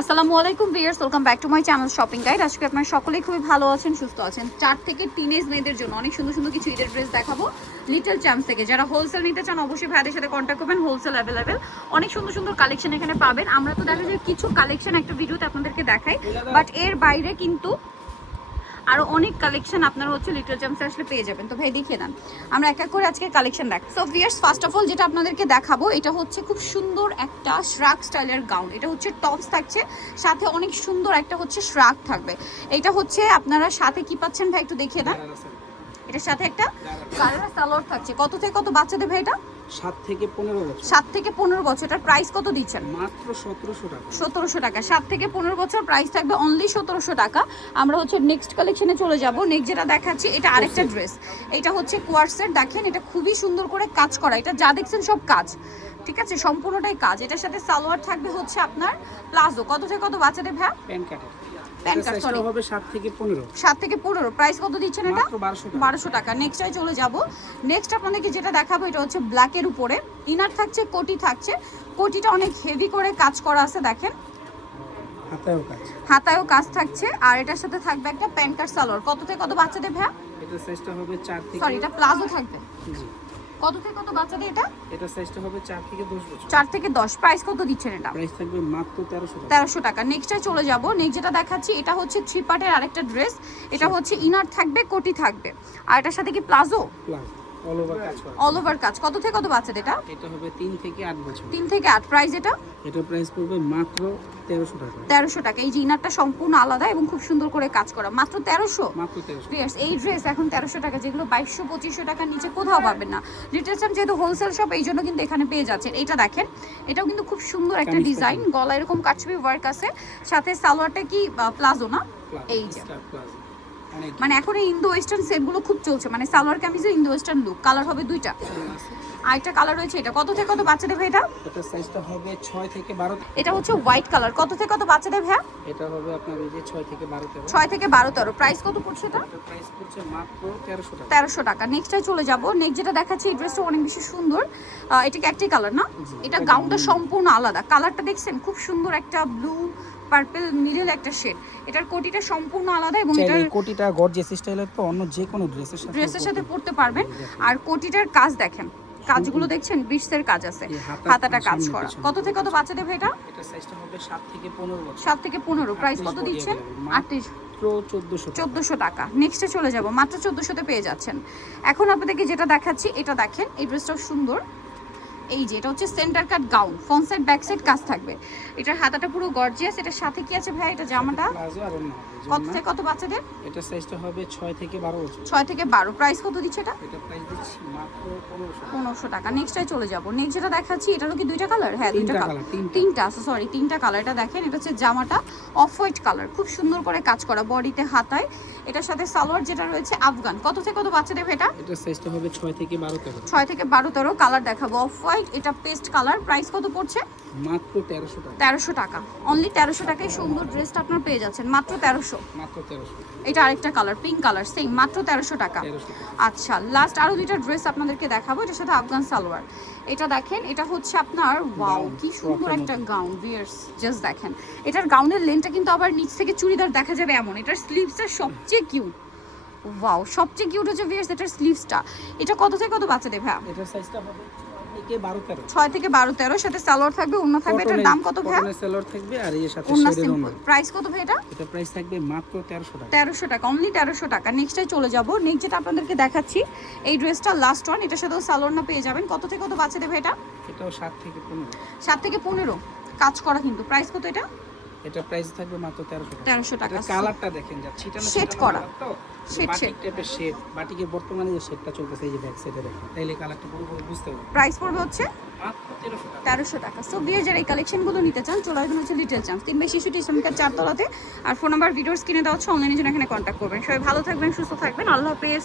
আসসালামু আলাইকুম viewers, welcome back to my channel shopping guide. আজকে আপনারা সকলেই খুবই ভালো আছেন, সুস্থ আছেন। 4 থেকে টিনেজ মেয়েদের জন্য অনেক সুন্দর সুন্দর কিছু ঈদের ড্রেস দেখাবো লিটল চ্যাম্পস থেকে। যারা হোলসেল নিতে চান অবশ্যই ভাইদের সাথে কন্ট্যাক্ট করবেন, হোলসেল অ্যাভেলেবেল। অনেক সুন্দর সুন্দর কালেকশন এখানে পাবেন। আমরা তো দেখা যায় কিছু কালেকশন একটা ভিডিওতে আপনাদেরকে দেখাই, বাট এর বাইরে কিন্তু আরো অনেক কালেকশন আপনারা হচ্ছে লিটল চ্যাম্পসে আসলে পেয়ে যাবেন। তো ভাই দেখিয়ে দেন, আমরা এক এক করে আজকে কালেকশন দেখ। So viewers, first of all যেটা আপনাদেরকে দেখাবো এটা হচ্ছে খুব সুন্দর একটা শ্রাগ স্টাইলের গাউন। এটা হচ্ছে টপস থাকছে, সাথে অনেক সুন্দর একটা হচ্ছে শ্রাগ থাকবে। এটা হচ্ছে আপনারা সাথে কি পাচ্ছেন ভাই একটু দেখিয়ে দেন। এটার সাথে একটা গারারা সালোয়ার থাকছে। কত থেকে কত বাচ্চাদের ভাই এটা? 7 থেকে 15 বছর। 7 থেকে 15 বছর। এটার প্রাইস কত দিচ্ছেন? মাত্র 1700 টাকা। 1700 টাকা। 7 থেকে 15 বছর, প্রাইস থাকবে অনলি 1700 টাকা। আমরা হচ্ছে নেক্সট কালেকশনে চলে যাব। নেক্সট যেটা দেখাচ্ছি এটা আরেকটা ড্রেস। এটা হচ্ছে কোয়ার্সের, দেখেন এটা খুবই সুন্দর করে কাজ করা। এটা যা দেখছেন সব কাজ, ঠিক আছে, সম্পূর্ণটাই কাজ। এটার সাথে সালোয়ার থাকবে হচ্ছে আপনার প্লাজো। কত থেকে কত বাচ্চাদের ভাই? প্যান্ট কাটের। প্যান্ট কাট সরি হবে 7 থেকে 15। 7 থেকে 15। প্রাইস কত দিচ্ছেন এটা? মাত্র 1200 টাকা। 1200 টাকা। নেক্সটে চলে যাব। নেক্সট আপনাদেরকে যেটা দেখাবো এটা হচ্ছে ব্ল্যাকের উপরে ইনার থাকছে, কোটি থাকছে। কোটিটা অনেক হেভি করে কাজ করা আছে, দেখেন হাতায়ও কাজ। হাতায়ও কাজ থাকছে। আর এটার সাথে থাকবে একটা প্যান্ট কাট সালোয়ার। কত থেকে কত বাচ্চাদের ভাই? এটা সাইজটা হবে 4 থেকে। সরি, এটা প্লাজো থাকবে। জি। কত থেকে কত বাচ্চাদের এটা? এটা সাইজটা হবে 4 থেকে 10 বছর। 4 থেকে 10। প্রাইস কত দিচ্ছেন এটা? প্রাইস থাকবে মাত্র 1300 টাকা। 1300 টাকা। নেক্সটে চলে যাব। নেক্সট যেটা দেখাচ্ছি এটা হচ্ছে থ্রি পার্টের আরেকটা ড্রেস। এটা হচ্ছে ইনার থাকবে, কোটি থাকবে। আর এটার সাথে কি প্লাজো? প্লাস অল ওভার কাজ করা। অল ওভার কাজ। কত থেকে কত বাচ্চাদের এটা? এটা হবে 3 থেকে 8 বছর। 3 থেকে 8। প্রাইস এটা? এটা প্রাইস পড়বে মাত্র 1300 টাকা। 1300 টাকা। এই যে ইনারটা সম্পূর্ণ আলাদা এবং খুব সুন্দর করে কাজ করা, মাত্র 1300। মাত্র 1300। ভিউয়ার্স, এই ড্রেস এখন 1300 টাকা, যেগুলো 2200-2500 টাকার নিচে কোথাও পাবেন না। লিটল চ্যাম্প যেহেতু হোলসেল শপ, এই জন্য কিন্তু এখানে পেয়ে যাচ্ছেন। এইটা দেখেন, এটাও কিন্তু খুব সুন্দর একটা ডিজাইন। গলা এরকম কাটছবি ওয়ার্ক আছে, সাথে সালোয়ারটা কি প্লাজো না? এই যে মানে এখন এই ইন্দো ওয়েস্টার্ন সেটগুলো খুব চলছে, মানে সালোয়ার কামিজে ইন্দো ওয়েস্টার্ন লুক। কালার হবে দুইটা, আরেকটা কালার রয়েছে। এটা কত থেকে কত বাচ্চাদের ভাই এটা? এটা সাইজটা হবে 6 থেকে 12। এটা হচ্ছে হোয়াইট কালার। কত থেকে কত বাচ্চাদের ভাই? এটা হবে আপনার এই যে 6 থেকে 12 13। 6 থেকে 12 13। প্রাইস কত পড়ছে এটা? এটা প্রাইস পড়ছে মাত্র 1300 টাকা। 1300 টাকা। নেক্সটে চলে যাব। নেক্সট যেটা দেখাচ্ছি এই ড্রেসটা অনেক বেশি সুন্দর। এটা কি একটাই কালার না? এটা গাউনটা সম্পূর্ণ আলাদা। কালারটা দেখছেন খুব সুন্দর, একটা ব্লু পার্পল মিডল একটা শেড। এটার কোটিটা সম্পূর্ণ আলাদা এবং এটার কোটিটা গর্জিয়াস স্টাইলের, তো অন্য যে কোনো ড্রেসের সাথে পরতে পারবেন। আর কোটিটার কাজ দেখেন, কাজগুলো দেখছেন বিশের কাজ আছে, হাতাটা কাজ করা। কত থেকে কত বাচ্চাদের ভাই এটা? এটা সাইজটা হবে 7 থেকে 15 বছর। 7 থেকে 15। প্রাইস কত দিচ্ছেন? 1400 টাকা। নেক্সটে চলে যাব। মাত্র 1400 তে পেয়ে যাচ্ছেন। এখন আপনাদেরকে যেটা দেখাচ্ছি এটা দেখেন, এই ড্রেসটাও সুন্দর। এই যে এটা হচ্ছে সেন্টার কাট gown, front side back side কাজ থাকবে। এটার হাতাটা পুরো গর্জিয়াস। এটার সাথে কি আছে ভাই? এটা জামাটা প্লাজো আর অন্য কত থেকে কত বাচ্চাদের? এটা সাইজটা হবে 6 থেকে 12 বছর। 6 থেকে 12। প্রাইস কত দিচ্ছে এটা? এটা প্রাইস দিচ্ছি মাত্র 1500 টাকা। নেক্সটে চলে যাব। নেক্সট যেটা দেখাচ্ছি এটারও কি দুইটা কালার? হ্যাঁ, দুইটা কালার। তিনটা। তিনটা, সরি তিনটা কালার। এটা দেখেন, এটা হচ্ছে জামাটা অফ হোয়াইট কালার, খুব সুন্দর করে কাজ করা বডিতে, হাতায়। এটার সাথে সালোয়ার যেটা রয়েছে আফগান। কত থেকে কত বাচ্চাদের এটা? এটা সাইজটা হবে 6 থেকে 12 13। 6 থেকে 12 13। কালার দেখাবো অফ হোয়াইট, এটা পেস্ট কালার। প্রাইস কত পড়ছে? মাত্র 1300 টাকা। 1300 টাকা। অনলি 1300 টাকায় সুন্দর ড্রেসটা আপনারা পেয়ে যাচ্ছেন, মাত্র 1300। মাত্র 1300। এটা আরেকটা কালার, পিঙ্ক কালার, সেম, মাত্র 1300 টাকা। 1300 টাকা। আচ্ছা, লাস্ট আরো দুইটা ড্রেস আপনাদেরকে দেখাবো। এটার সাথে আফগান সালোয়ার। এটা দেখেন, এটা হচ্ছে আপনার ওয়াও কি সুন্দর একটা গাউন। ভিউয়ার্স জাস্ট দেখেন, এটার গাউনের লেন্থটা কিন্তু আবার নিচ থেকে চুড়িদার দেখা যাবে এমন। এটার স্লিভসটা সবচেয়ে কিউট। ওয়াও, সবচেয়ে কিউট হচ্ছে ভিউয়ার্স এটার স্লিভসটা। এটা কত থেকে কত বাচ্চাদের ভাই? এটা সাইজটা হবে 6 থেকে 12 13। 6 থেকে 12 13। সাথে সালোয়ার থাকবে, ওন্না থাকবে। এটার দাম কত ভাই? কটনের সালোয়ার থাকবে আর এর সাথে ওন্না শেডের সিম্পল। প্রাইস কত ভাই এটা? এটা প্রাইস থাকবে মাত্র 1300 টাকা। 1300 টাকা। অনলি 1300 টাকা। নেক্সটে চলে যাব। নেক্সট যেটা আপনাদেরকে দেখাচ্ছি এই ড্রেসটা লাস্ট ওয়ান। এটার সাথেও সালোয়ার না পেয়ে যাবেন। কত থেকে কত বাচ্চা দেবে এটা? এটাও 7 থেকে 15। 7 থেকে 15 কাজ করা কিন্তু। প্রাইস কত এটা? এটা প্রাইস থাকবে মাত্র 1300 টাকা। 1300 টাকা। কালারটা দেখেন, যা ছিটানো শেড করা। শেড বাটিক টাইপের শেড। বাটিকের বর্তমানে যে শেডটা চলতেছে এই যে ব্যাক সাইডে দেখেন, তাইলে কালারটা পুরো বুঝতে পারবেন। প্রাইস পড়বে হচ্ছে মাত্র 1300 টাকা। 1300 টাকা। সো বিয়ের যারা এই কালেকশনগুলো নিতে চান চলে আসবেন হচ্ছে লিটল চ্যাম্পস, 3/66 ইসলামিকার 4 তলাতে। আর ফোন নাম্বার ভিডিওস কিনে দেওয়া হচ্ছে, অনলাইনে জন্য এখানে কন্ট্যাক্ট করবেন। সবাই ভালো থাকবেন, সুস্থ থাকবেন। আল্লাহ হাফেজ।